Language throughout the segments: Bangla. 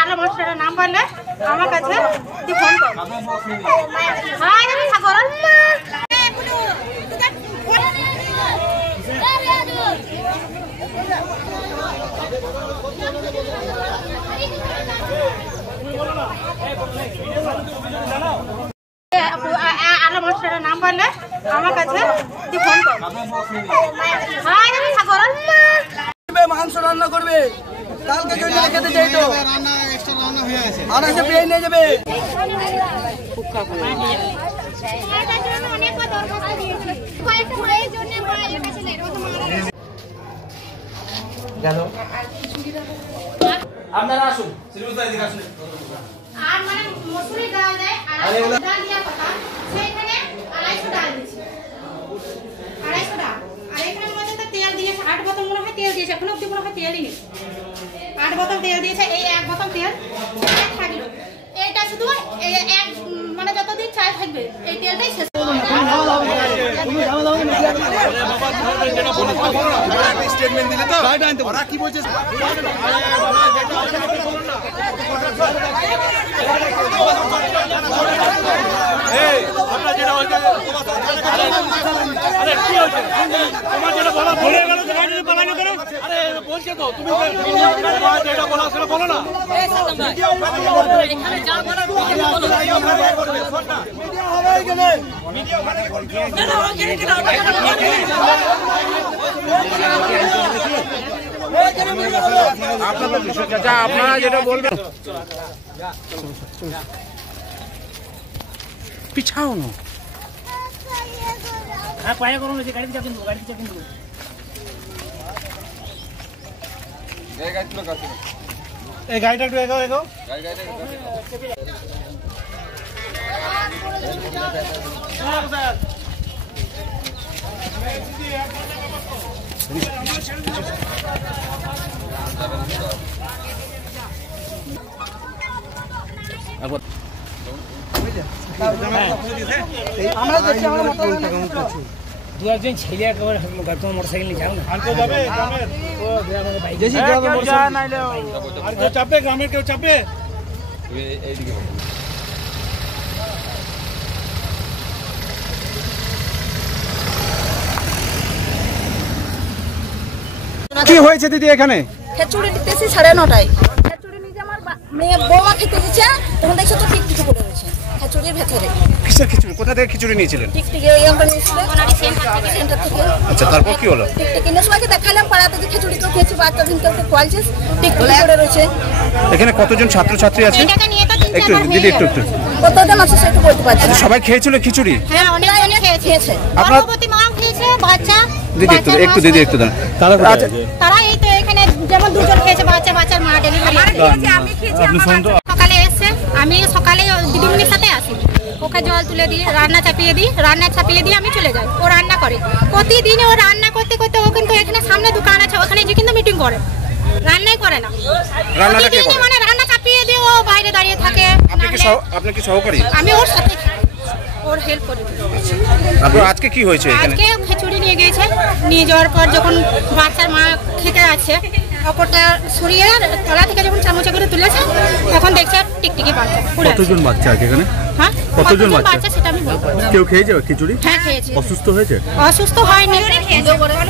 আরো মানুষের নাম বললে আমার কাছে তুই ফোন কর। হ্যাঁ আমি সাগর আরো মানুষের নাম বললে আমার কাছে তুই ফোন কর। হ্যাঁ আমি সাগর মাংস রান্না করবে কালকে জন্য খেতে চাই তো রান্না এক্সট্রা রান্না হয়ে আছে আর এসে পেয়ে নিয়ে যাবে গেল আপনারা আসুন শ্রীমতী দিকে আসুন আর মানে মসুরি ডাল দেয় আর ডাল দিয়া কথা সেখানে 250 ডাল দিচ্ছে 250 ডাল আর এখানে মধ্যে তো তেল দিয়েছে 8 বোতল মনে হয় তেল দিয়েছে এখনো অবধি মনে হয় তেলই নেই 8 বোতল তেল দিয়েছে এই 1 বোতল তেল থাকলো এটা শুধু এক মানে যতদিন চাই থাকবে এই তেলটাই শেষ স্টেটমেন্ট দিলে তো রাইট আনতে ওরা কি বলছে এই আপনারা যেটা হইছে আরে কি হইছে তোমার যেটা বলা ভুলে গেল তো গাড়ি পালানো করে আরে বলছে তো তুমি যেটা বলা সেটা বলো না এই সালাম ভাই এখানে যা বলার বলো মিডিয়া হবে এখানে মিডিয়া ওখানে না না ওখানে কি না আপনারা যেটা বলবেন পিছাও না হ্যাঁ পায়া করুন যে গাড়ি চাপিয়ে দেবো গাড়ি চাপিয়ে দেবো এই গাড়িটা একটু এগো এগো আমরা দেখছি আমরা দু একজন ছেলে একবার তোমার মোটরসাইকেল নিয়ে যাও না আর কেউ যাবে গ্রামের ও আমাদের বাইক বেশি যা নাইলে আর কেউ চাপে গ্রামের কেউ চাপে এইদিকে কি হয়েছে দিদি এখানে খিচুড়ি দিতেছি 9:30টায় খিচুড়ি নিজে আমার মেয়ে বৌমা খেতে দিচ্ছে তখন দেখছো তো টিকটিকি পড়ে রয়েছে খিচুড়ির ভেতরে কিসের খিচুড়ি কোথা থেকে খিচুড়ি নিয়েছিলেন টিকটিকি ওই কোম্পানি সেন্টার থেকে আচ্ছা তারপর কি হলো টিকটিকি নিয়ে সবাইকে দেখালাম পাড়াতে যে খিচুড়ি তো খেয়েছি বাচ্চা দিন কেউ কোয়ালছে টিকটিকি পড়ে রয়েছে এখানে কতজন ছাত্রছাত্রী আছে একটু দিদি একটু কতজন আছে সেটা বলতে পারছি না সবাই খেয়েছিল খিচুড়ি হ্যাঁ অনেক খেয়েছে গর্ভবতী মা খেয়েছে বাচ্চা দিদি একটু দিদি একটু দাঁড়ান তারা এই তো এখানে যেমন দুজন খেয়েছে বাচ্চার মা ডেলিভারি আমি খেয়েছি সকালে এসে আমি সকালে দিদিমণির সাথে আসি ওকে জল তুলে দিই রান্না চাপিয়ে দিয়ে আমি চলে যাই ও রান্না করে প্রতিদিন ও রান্না করতে করতে ও কিন্তু এখানে সামনে দোকান আছে ওখানে যে কিন্তু মিটিং করে রান্নাই করে না মানে রান্না চাপিয়ে দিয়ে ও বাইরে দাঁড়িয়ে থাকে আপনি কি সহকারী আমি ওর সাথে ওর হেল্প করি তারপর আজকে কি হয়েছে এখানে আজকে খিচুড়ি নিয়ে গিয়েছে নিয়ে যাওয়ার পর যখন বাচ্চার মা খেতে আছে অপরটা সরিয়ে তলা থেকে যখন চামচে করে তুলেছে তখন দেখছে টিকটিকি বাচ্চা কতজন বাচ্চা আছে এখানে হ্যাঁ কতজন বাচ্চা সেটা আমি বলবো কেউ খেয়েছে খিচুড়ি হ্যাঁ খেয়েছে অসুস্থ হয়েছে অসুস্থ হয়নি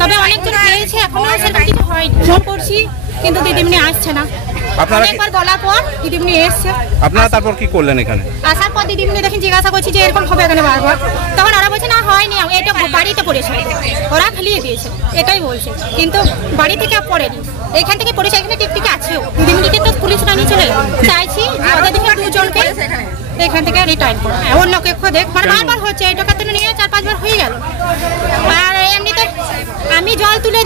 তবে অনেকজন খেয়েছে এখনো সেরকম কিছু হয়নি ফোন করছি কিন্তু দিদিমণি আসছে না অনেকবার বলার পর দিদিমণি এসছে আপনারা তারপর কি করলেন এখানে আসার পর দিদিমণি দেখেন জিজ্ঞাসা করছি যে এরকম হবে এখানে বারবার তখন ওরা বলছে না হয়নি এটা বাড়িতে পড়েছে ওরা ফেলিয়ে দিয়েছে এটাই বলছে কিন্তু বাড়ি থেকে পড়েনি এখান থেকে পড়েছে এখানে টিকটিকি আছেও দিদিমণিকে তো পুলিশরা নিয়ে চলে চাইছি যে ওদের দিকে দুজনকে এখান থেকে রিটার্ন করা অন্য কেউ দেখ মানে বারবার হচ্ছে এই টাকা নিয়ে 4-5 বার হয়ে গেল আর এমনিতে আমি জল তুলে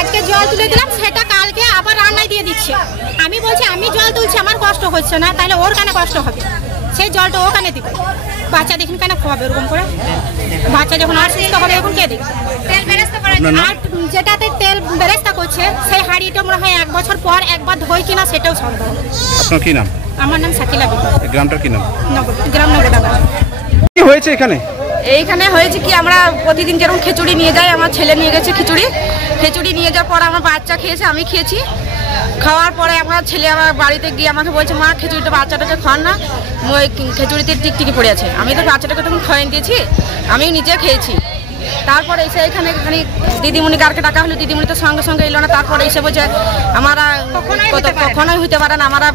আজকে জল তুলে দিলাম সেটা কালকে আবার রান্নায় দিয়ে দিচ্ছে আমি বলছি আমি জল তুলছি আমার কষ্ট হচ্ছে না তাহলে ওর কেন কষ্ট হবে সেই জলটা ও কেন দিবে বাচ্চা দেখুন কেন খাওয়াবে এরকম করে বাচ্চা যখন আর সুস্থ হবে এখন কে দেখবে তেল বেরেস্তা করে আর যেটাতে তেল বেরেস্তা করছে সেই হাঁড়িটা মনে হয় 1 বছর পর একবার ধোয় কিনা সেটাও সন্দেহ আপনার কি নাম আমার নাম সাকিলা বিবি গ্রামটার কি নাম গ্রাম নবডাঙ্গা কি হয়েছে এখানে এইখানে হয়েছে কি আমরা প্রতিদিন যেরকম খিচুড়ি নিয়ে যাই আমার ছেলে নিয়ে গেছে খিচুড়ি খিচুড়ি নিয়ে যাওয়ার পর আমার বাচ্চা খেয়েছে, আমি খেয়েছি। খাওয়ার পরে আমার ছেলে আবার বাড়িতে গিয়ে আমাকে বলছে, মা খিচুড়িটা বাচ্চাটাকে খান না, ওই খিচুড়িতে টিকটিকি পড়ে আছে। আমি তো বাচ্চাটাকে তখন খাইয়ে দিয়েছি, আমিও নিজে খেয়েছি। তারপরে এসে এখানে দিদিমণি কারকে ডাকা হলো, দিদিমণি তো সঙ্গে সঙ্গে এলো না। তারপরে এসে বলছে আমরা কখনোই হইতে পারে না, আমরা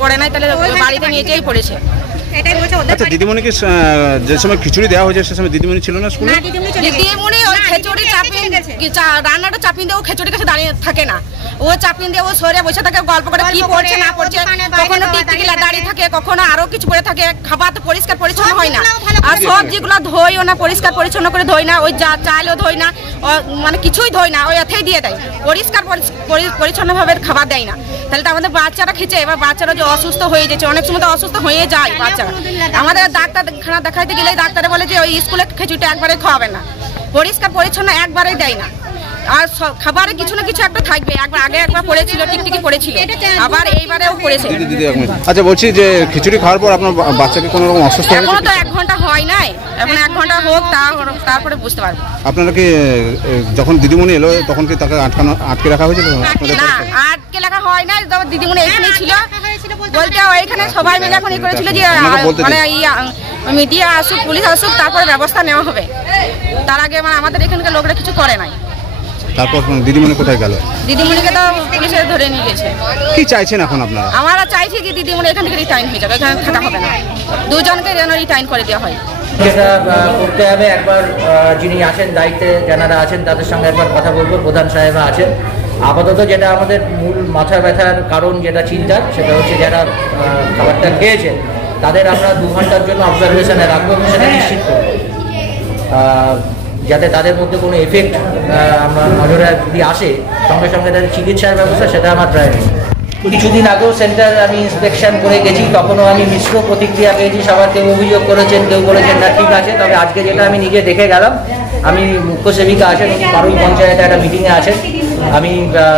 পড়ে নাই, তাহলে বাড়িতে নিয়ে যেয়েই পড়েছে। আচ্ছা, দিদিমণিকে যে সময় খিচুড়ি দেওয়া হয়েছে সে সময় দিদিমণি ছিল না স্কুলে? দিদিমণি ওই খিচুড়ি চাপিয়ে রান্নাটা চাপিয়ে দিয়ে ও খিচুড়ির কাছে দাঁড়িয়ে থাকে না, ও চাপিয়ে দিয়ে ও সরে বসে থাকে, গল্প করে কি পড়ছে না পড়ছে। কখনো টিকটিকি দাঁড়িয়ে থাকে, কখনো আরো কিছু পড়ে থাকে। খাবার তো পরিষ্কার পরিচ্ছন্ন হয় না, আর সবজিগুলো ধোয়ও না, পরিষ্কার পরিচ্ছন্ন করে ধোয় না, ওই চালও ধোয় না, মানে কিছুই ধোয় না, ওই এতেই দিয়ে দেয়। পরিষ্কার পরিচ্ছন্নভাবে খাবার দেয় না, তাহলে তো আমাদের বাচ্চারা খেছে। এবার বাচ্চারা যে অসুস্থ হয়ে যাচ্ছে, অনেক সময় তো অসুস্থ হয়ে যায় বাচ্চারা। আমাদের ডাক্তারখানা দেখাইতে গেলে ডাক্তারে বলে যে ওই স্কুলে খিচুড়িটা একবারে খাওয়াবে না, পরিষ্কার পরিচ্ছন্ন একবারে দেয় না, আর খাবারে কিছু না কিছু একটা থাকবে। আগে একবার পড়েছিল, টিকটিকি পড়েছিল, আবার এইবারেও পড়েছে। আচ্ছা, বলছি যে খিচুড়ি খাওয়ার পর আপনার বাচ্চাকে কোনো রকম অসুস্থ হয়েছে? এখনো তো 1 ঘন্টা হয় নাই, এখন 1 ঘন্টা হোক তারপরে বুঝতে পারবো। আপনারা কি যখন দিদিমণি এলো তখন কি তাকে আটকে রাখা হয়েছিল? না, আটকে রাখা হয় নাই, দিদিমণি এখানেই ছিল, বলতে এখানে সবাই মিলে এখন করেছিল যে মানে মিডিয়া আসুক, পুলিশ আসুক, তারপরে ব্যবস্থা নেওয়া হবে। তার আগে মানে আমাদের এখানকার লোকরা কিছু করে নাই। তারপর দিদিমণি কোথায় গেল? দিদিমণিকে তো পুলিশে ধরে নিয়ে গেছে। কি চাইছেন এখন আপনারা? আমরা চাইছি যে দিদিমণি এখান থেকে রিটার্ন হয়ে যাবে, এখানে থাকা হবে না, দুজনকে যেন রিটার্ন করে দেওয়া হয়। যেটা করতে হবে, একবার যিনি আছেন দায়িত্বে যারা আছেন তাদের সঙ্গে একবার কথা বলবো, প্রধান সাহেব আছেন। আপাতত যেটা আমাদের মূল মাথা ব্যথার কারণ, যেটা চিন্তার, সেটা হচ্ছে যারা খাবারটা খেয়েছেন তাদের আমরা 2 ঘন্টার জন্য অবজারভেশনে রাখবো এবং সেটা নিশ্চিত করবো যাতে তাদের মধ্যে কোনো এফেক্ট আমরা নজরে যদি আসে, সঙ্গে সঙ্গে তাদের চিকিৎসার ব্যবস্থা, সেটা আমার প্রায়োরিটি। কিছুদিন আগেও সেন্টার আমি ইন্সপেকশন করে গেছি, তখনও আমি মিশ্র প্রতিক্রিয়া পেয়েছি। সবার কেউ অভিযোগ করেছেন, কেউ বলেছেন না ঠিক আছে। তবে আজকে যেটা আমি নিজে দেখে গেলাম, আমি মুখ্য সেবিকা আছেন, উনি পারুল পঞ্চায়েতে একটা মিটিংয়ে আছেন, আমি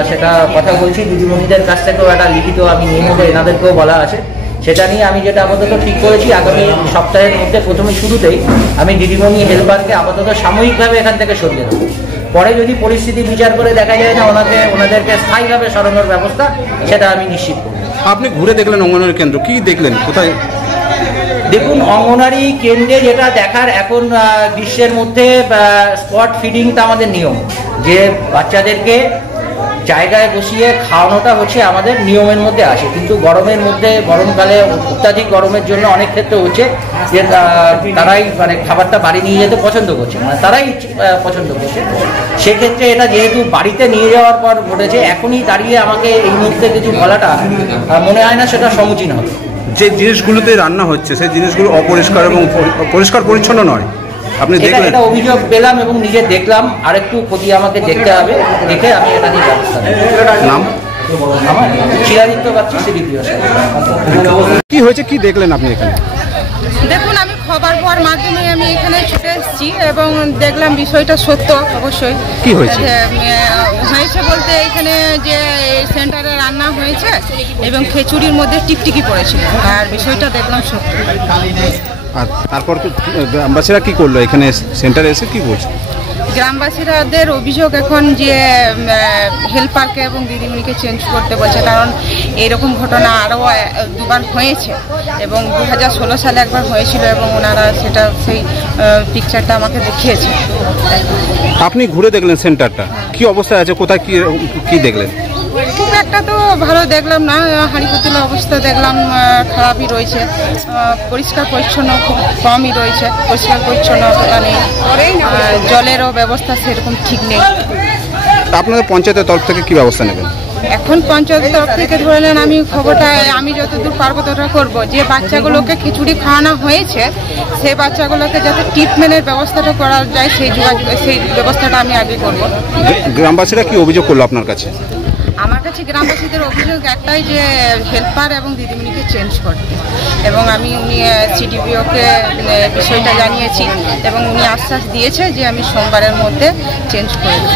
সেটা কথা বলছি। দিদিমণিদের কাছ থেকেও একটা লিখিত আমি নিয়ে নেবো, এনাদেরকেও বলা আছে। সেটা নিয়ে আমি যেটা আপাতত ঠিক করেছি, আগামী সপ্তাহের মধ্যে প্রথমে শুরুতেই আমি দিদিমণি হেল্পারকে আপাতত সাময়িকভাবে এখান থেকে সরিয়ে দেবো। পরে যদি পরিস্থিতি বিচার করে দেখা যায় না ওনাদেরকে স্থায়ীভাবে সরানোর ব্যবস্থা, সেটা আমি নিশ্চিত করব। আপনি ঘুরে দেখলেন অঙ্গনওয়াড়ি কেন্দ্র, কি দেখলেন, কোথায়? দেখুন, অঙ্গনওয়াড়ি কেন্দ্রে যেটা দেখার, এখন গ্রীষ্মের মধ্যে স্পট ফিডিংটা আমাদের নিয়ম, যে বাচ্চাদেরকে জায়গায় বসিয়ে খাওয়ানোটা হচ্ছে আমাদের নিয়মের মধ্যে আসে। কিন্তু গরমের মধ্যে, গরমকালে অত্যাধিক গরমের জন্য অনেক ক্ষেত্রে হচ্ছে যে তারাই মানে খাবারটা বাড়ি নিয়ে যেতে পছন্দ করছে, মানে তারাই পছন্দ করছে। সেক্ষেত্রে এটা যেহেতু বাড়িতে নিয়ে যাওয়ার পর ঘটেছে, এখনই দাঁড়িয়ে আমাকে এই মুহূর্তে কিছু বলাটা মনে হয় না সেটা সমীচীন হবে। যে জিনিসগুলোতে রান্না হচ্ছে সেই জিনিসগুলো অপরিষ্কার এবং পরিষ্কার পরিচ্ছন্ন নয়, আপনি দেখলেন? এটা অভিযোগ পেলাম এবং নিজে দেখলাম, আরেকটু প্রতি আমাকে দেখতে হবে, দেখে আমি এটা নিয়ে ব্যবস্থা নেব। নাম? আমার চিরাদিত্য বাচ্চা, সিডিপিও। কি হয়েছে, কি দেখলেন আপনি এখানে? দেখুন, আমি খবর পাওয়ার মাধ্যমে আমি এখানে ছুটে এসেছি এবং দেখলাম বিষয়টা সত্য। অবশ্যই কি হয়েছে? হয়েছে বলতে এখানে যে সেন্টারে রান্না হয়েছে এবং খিচুড়ির মধ্যে টিকটিকি পড়েছিল, আর বিষয়টা দেখলাম সত্য। আর তারপর গ্রামবাসীরা কি করলো, এখানে সেন্টারে এসে কি বলছে? গ্রামবাসীদের অভিযোগ এখন যে হেল্পারকে এবং দিদিমণিকে চেঞ্জ করতে বলছে, কারণ এইরকম ঘটনা আরও 2বার হয়েছে এবং 2016 সালে একবার হয়েছিল এবং ওনারা সেটা সেই পিকচারটা আমাকে দেখিয়েছে। আপনি ঘুরে দেখলেন সেন্টারটা, কি অবস্থায় আছে, কোথায় কি দেখলেন? খুব একটা তো ভালো দেখলাম না, হাঁড়ি পাতিলের অবস্থা দেখলাম খারাপই রয়েছে, পরিষ্কার পরিচ্ছন্ন খুব কমই রয়েছে, পরিষ্কার পরিচ্ছন্নতা নেই, জলেরও ব্যবস্থা সেরকম ঠিক নেই। আপনাদের পঞ্চায়েতের তরফ থেকে কি ব্যবস্থা নেবেন? এখন পঞ্চায়েতের তরফ থেকে ধরে নেন, আমি খবরটা আমি যতদূর পারবো ততটা করবো, যে বাচ্চাগুলোকে খিচুড়ি খাওয়ানো হয়েছে সেই বাচ্চাগুলোকে যাতে ট্রিটমেন্টের ব্যবস্থাটা করা যায়, সেই ব্যবস্থাটা আমি আগে করব। গ্রামবাসীরা কি অভিযোগ করলো আপনার কাছে? আমার কাছে গ্রামবাসীদের অভিযোগ একটাই, যে হেল্পার এবং দিদিমণিকে চেঞ্জ করতে, এবং আমি উনি সিডিপিওকে বিষয়টা জানিয়েছি এবং উনি আশ্বাস দিয়েছে যে আমি সোমবারের মধ্যে চেঞ্জ করে দেব।